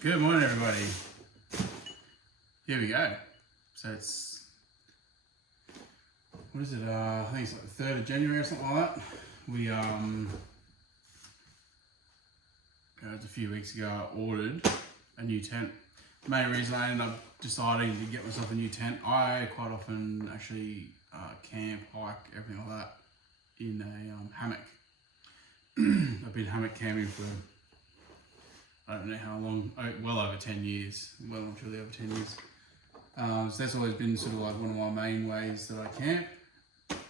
Good morning, everybody. Here we go. So it's, what is it? I think it's like the 3rd of January or something like that. We a few weeks ago, I ordered a new tent. The main reason I ended up deciding to get myself a new tent, I quite often actually camp, hike, everything like that in a hammock. I've been hammock camping for I don't know how long, well over 10 years, well and truly over 10 years. So that's always been sort of like one of my main ways that I camp.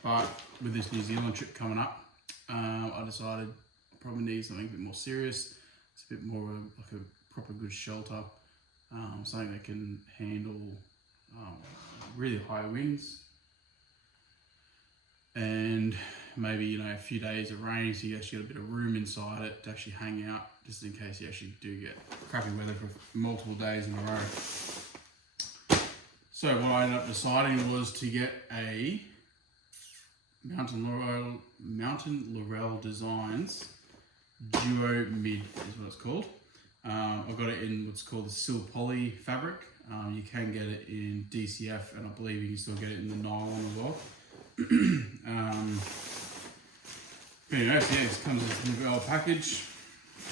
But with this New Zealand trip coming up, I decided I probably need something a bit more serious. It's a bit more of like a proper good shelter, something that can handle really high winds. And maybe, you know, a few days of rain, so you actually got a bit of room inside it to actually hang out, just in case you actually do get crappy weather for multiple days in a row. So what I ended up deciding was to get a Mountain Laurel Designs Duo Mid is what it's called. I've got it in what's called the Sil Poly fabric. You can get it in DCF, and I believe you can still get it in the nylon as well. But anyway, so yeah, this comes with a little package.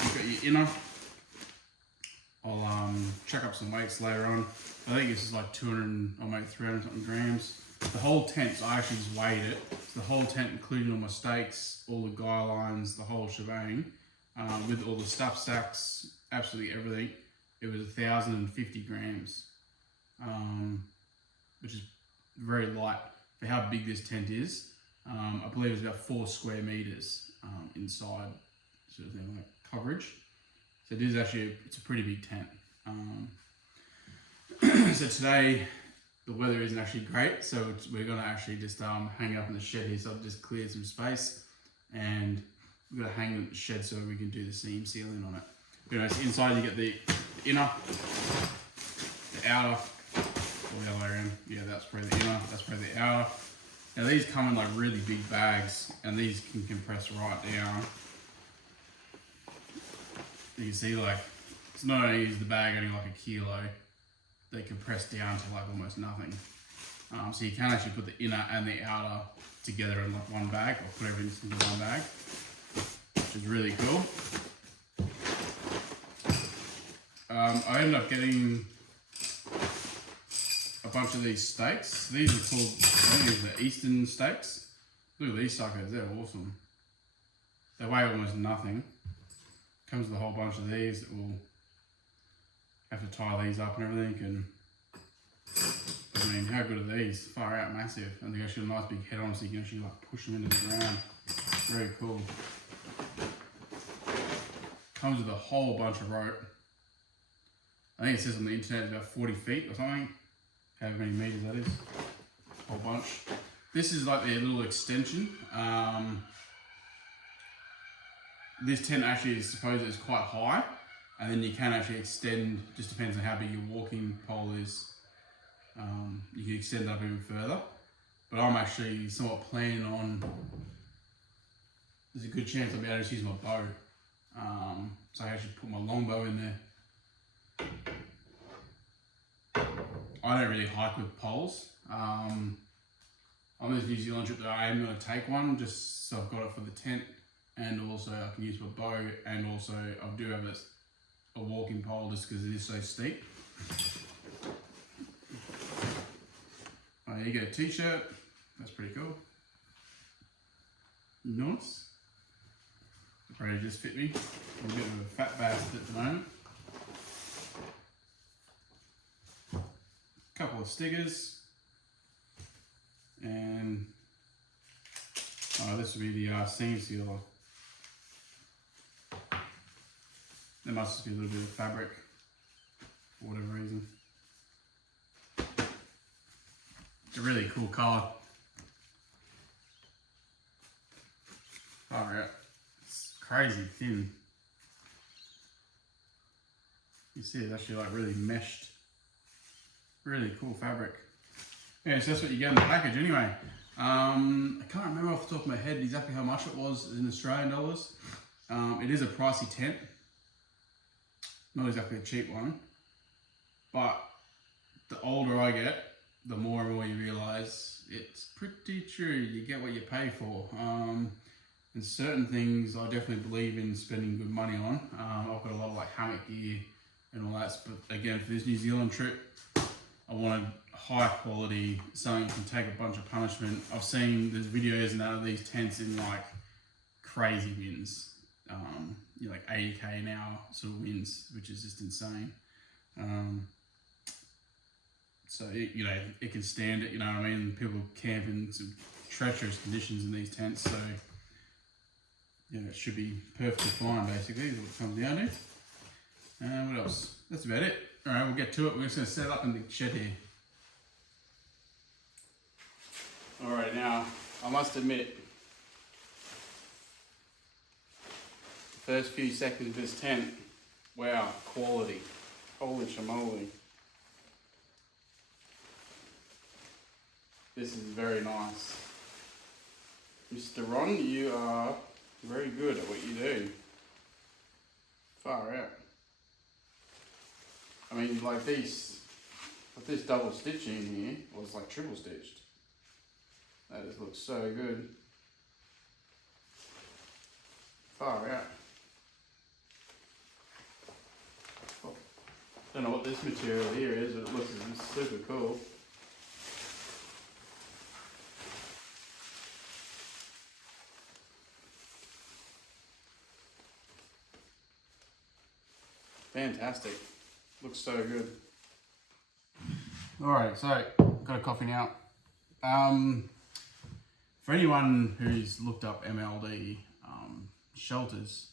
You've got your inner. I'll chuck up some weights later on. I think this is like 200 or maybe 300 something grams. The whole tent, so I actually just weighed it. So the whole tent, including all my stakes, all the guy lines, the whole shebang, with all the stuff sacks, absolutely everything, it was 1,050 grams, which is very light for how big this tent is. I believe it's about 4 square meters inside, sort of thing, like coverage. So it is actually, it's a pretty big tent. So today, the weather isn't actually great, so we're gonna actually just hang it up in the shed here. So I've just cleared some space, and we're gonna hang it in the shed so we can do the seam sealing on it. But anyways, inside you get the inner, the outer, or the other way around. Yeah, that's probably the inner, that's probably the outer. Now these come in like really big bags, and these can compress right down. You can see, like, it's not only is the bag only like a kilo, they compress down to like almost nothing. So you can actually put the inner and the outer together in like one bag, or put everything into one bag, which is really cool. I ended up getting a bunch of these stakes. These are called, I think these are Eastern stakes. Look at these suckers, they're awesome. They weigh almost nothing. Comes with a whole bunch of these that will have to tie these up and everything. And I mean, how good are these? Far out massive. And they actually got a nice big head on, so you can actually like push them into the ground. Very cool. Comes with a whole bunch of rope. I think it says on the internet it's about 40 feet or something. However many meters that is. Whole bunch. This is like their little extension. This tent actually is supposed it's quite high, and then you can actually extend, just depends on how big your walking pole is. You can extend up even further. But I'm actually somewhat planning on, there's a good chance I'll be able to just use my bow. So I actually put my longbow in there. I don't really hike with poles. On this New Zealand trip, I am going to take one, just so I've got it for the tent, and also I can use my bow, and also I do have a walking pole just because it is so steep. There you go, t-shirt. That's pretty cool. Nice. Probably just fit me. I'm a bit of a fat bastard at the moment. Couple of stickers, and this would be the seam sealer. There must just be a little bit of fabric for whatever reason. It's a really cool colour. Far out. It's crazy thin. You see it's actually like really meshed. Really cool fabric. Yeah, so that's what you get in the package anyway. I can't remember off the top of my head exactly how much it was in Australian dollars. It is a pricey tent. not exactly a cheap one, but the older I get, the more and more you realise it's pretty true. You get what you pay for. And certain things I definitely believe in spending good money on. I've got a lot of like hammock gear and all that, but again, for this New Zealand trip, I wanted high quality, something that can take a bunch of punishment. I've seen there's videos and out of these tents in like crazy winds, you know, like 80k an hour sort of winds, which is just insane. So you know, it can stand it. You know what I mean? People camp in some treacherous conditions in these tents, so you know, it should be perfectly fine. Basically, is what it comes down to. What else? That's about it. All right, we'll get to it. We're just going to set up in the shed here. All right, now I must admit, the first few seconds of this tent, wow, quality, holy shamoly. This is very nice. Mr. Ron, you are very good at what you do. Far out. I mean, like this double stitching in here was like triple stitched. That just looks so good. Far out. Oh, don't know what this material here is, but it looks super cool. Fantastic. Looks so good. Alright, so got a coffee now. For anyone who's looked up MLD shelters,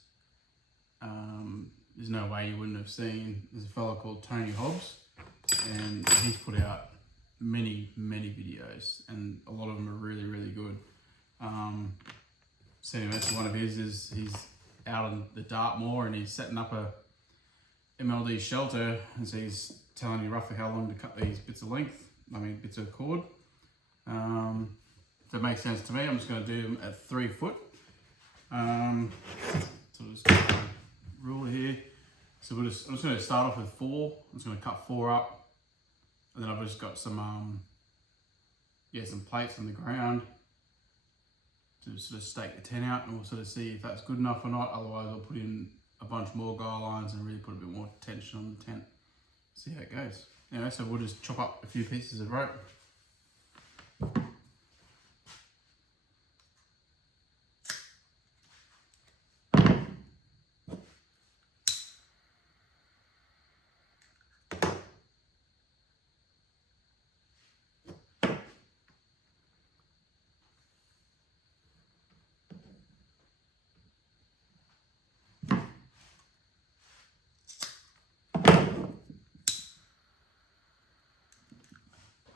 there's no way you wouldn't have seen, there's a fellow called Tony Hobbs, and he's put out many videos, and a lot of them are really good. So anyway, so one of his is he's out on the Dartmoor and he's setting up a MLD shelter, and so he's telling you roughly how long to cut these bits of bits of cord. If that makes sense to me, I'm just going to do them at 3 foot. So just got a ruler here. So I'm just going to start off with 4. I'm just going to cut 4 up, and then I've just got some some plates on the ground to sort of stake the tent out, and we'll sort of see if that's good enough or not. Otherwise, I'll put in a bunch more guy lines and really put a bit more tension on the tent. See how it goes. Anyway, so we'll just chop up a few pieces of rope.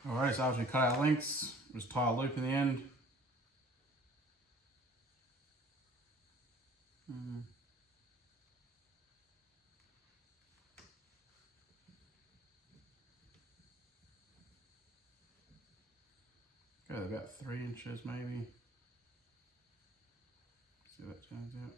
Alright, so after we cut our lengths, just tie a loop in the end. Go about 3 inches maybe. See how that turns out.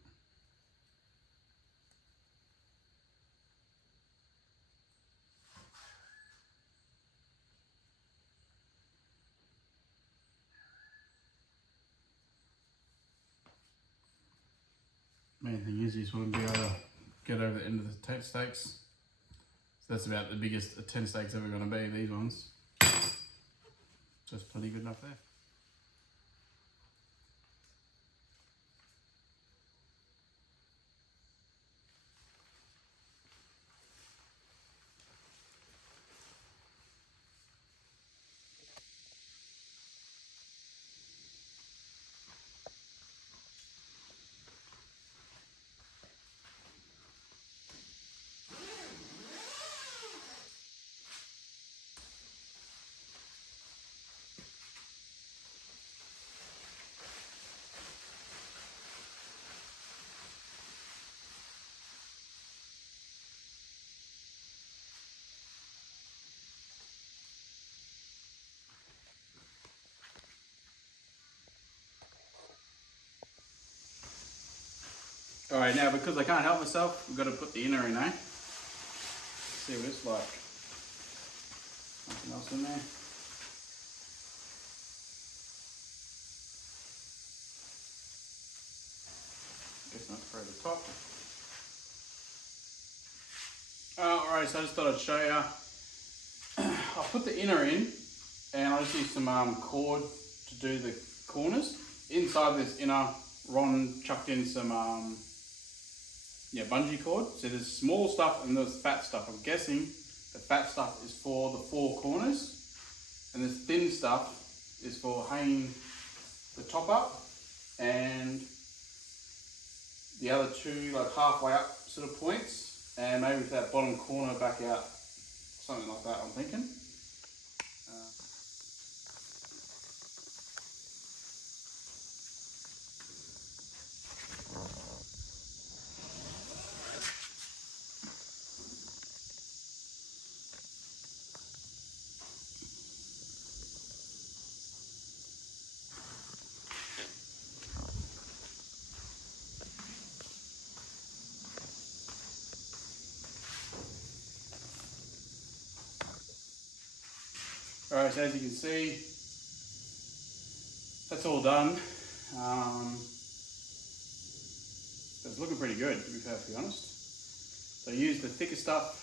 Main thing is you just want to be able to get over the end of the tent stakes. So that's about the biggest a tent stake's ever going to be, these ones. So it's plenty good enough there. Alright, now because I can't help myself, we've got to put the inner in, eh? see what it's like. Nothing else in there. Guess that's probably the top. Alright, so I just thought I'd show you. I put the inner in, and I just used some cord to do the corners. Inside this inner, Ron chucked in some bungee cord. So there's small stuff and there's fat stuff. I'm guessing the fat stuff is for the 4 corners, and this thin stuff is for hanging the top up, and the other 2 like halfway up sort of points, and maybe with that bottom corner back out, something like that I'm thinking. Alright, so as you can see, that's all done. It's looking pretty good, to be perfectly honest. So I used the thicker stuff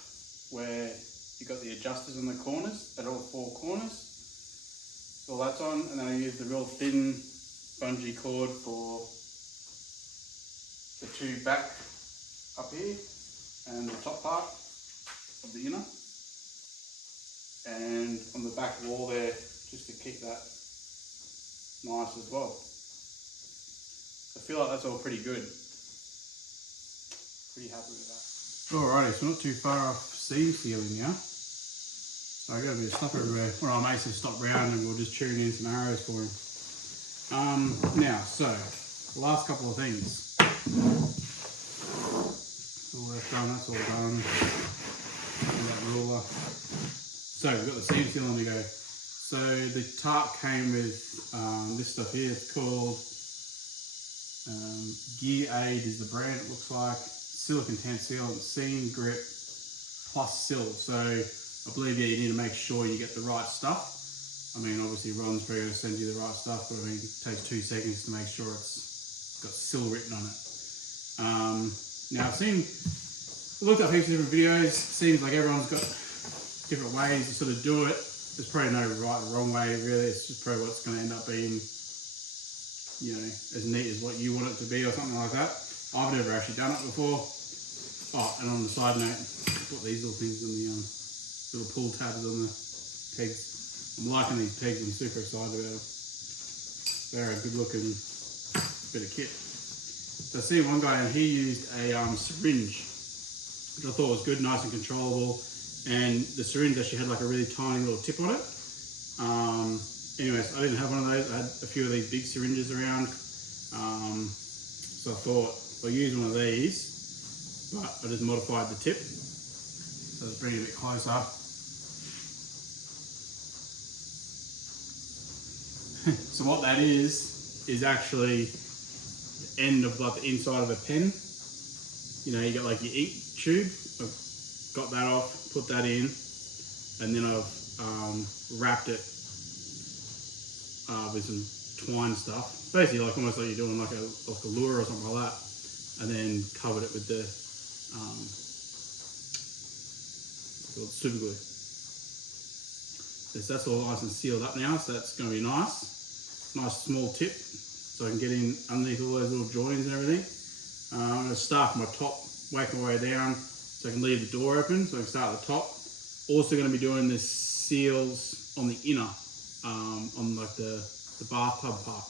where you've got the adjusters on the corners, at all 4 corners. So all that's on, and then I used the real thin bungee cord for the 2 back up here and the top part of the inner. And on the back wall there, just to keep that nice as well. I feel like that's all pretty good. Pretty happy with that. Alrighty, so not too far off seam sealing now. So I got a bit of stuff everywhere. One of our mates has stopped round and we'll just tune in some arrows for him. Now, so the last couple of things. All that's done, that's all done. And that ruler. So we've got the seam sealing to go. So the tarp came with this stuff here. It's called Gear Aid is the brand, it looks like. Silicon tense seal, seam grip plus sill. So I believe you need to make sure you get the right stuff. I mean, obviously Ron's probably going to send you the right stuff, but I mean, it takes 2 seconds to make sure it's got sill written on it. Now I've looked up heaps of different videos. Seems like everyone's got different ways to sort of do it. There's probably no right or wrong way really. It's just probably what's going to end up being, you know, as neat as what you want it to be or something like that. I've never actually done it before. Oh, and on the side note, I put these little things on the little pull tabs on the pegs. I'm liking these pegs. I'm super excited about them. They're a good looking bit of kit. So I see one guy and he used a syringe, which I thought was good, nice and controllable. And the syringe actually had like a really tiny little tip on it. Anyways, I didn't have one of those. I had a few of these big syringes around. So I thought I'll use one of these, but I just modified the tip. So let's bring it a bit closer. So what that is actually the end of like the inside of a pen. You know, you got like your ink tube. I've got that off, put that in, and then I've wrapped it with some twine stuff. Basically, like almost like you're doing like a lure or something like that, and then covered it with the super glue. That's all nice and sealed up now, so that's going to be nice. Nice small tip, so I can get in underneath all those little joints and everything. I'm going to start from my top, work my way down, so I can leave the door open, so I can start at the top. Also going to be doing the seals on the inner, on like the bathtub part.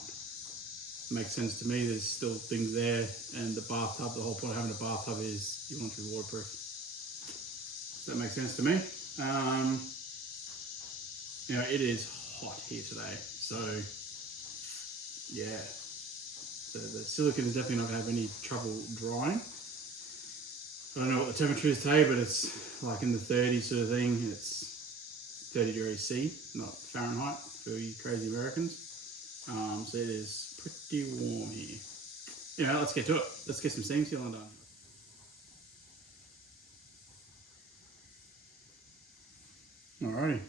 Makes sense to me. There's still things there, and the bathtub, the whole point of having a bathtub is you want it to be waterproof. Does that make sense to me? You know, it is hot here today, so yeah. So the silicone is definitely not going to have any trouble drying. I don't know what the temperature is today, but it's like in the 30s sort of thing. It's 30 degrees C, not Fahrenheit for you crazy Americans. So it is pretty warm here. Anyway, let's get to it. Let's get some seam sealing done. Alrighty.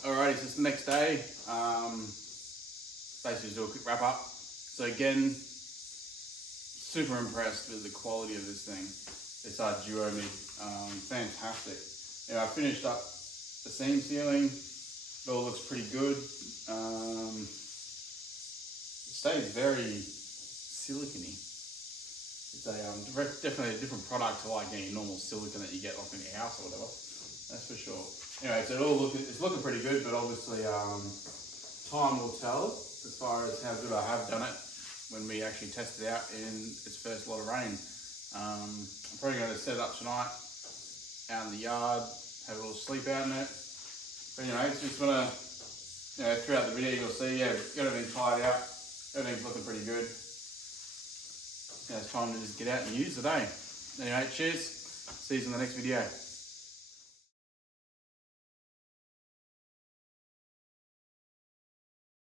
Alrighty, so it's the next day. Basically just do a quick wrap up. So again, super impressed with the quality of this thing. It's our Duo Mid, fantastic. I finished up the seam sealing. It all looks pretty good. It stays very silicone-y. It's definitely a different product to like any normal silicone that you get off in your house or whatever. That's for sure. Anyway, so it's looking pretty good, but obviously time will tell as far as how good I have done it when we actually test it out in its first lot of rain. I'm probably going to set it up tonight out in the yard, have a little sleep out in it. But just want to, throughout the video you'll see, got everything tied out, everything's looking pretty good. It's time to just get out and use the day. Anyway, cheers, see you in the next video.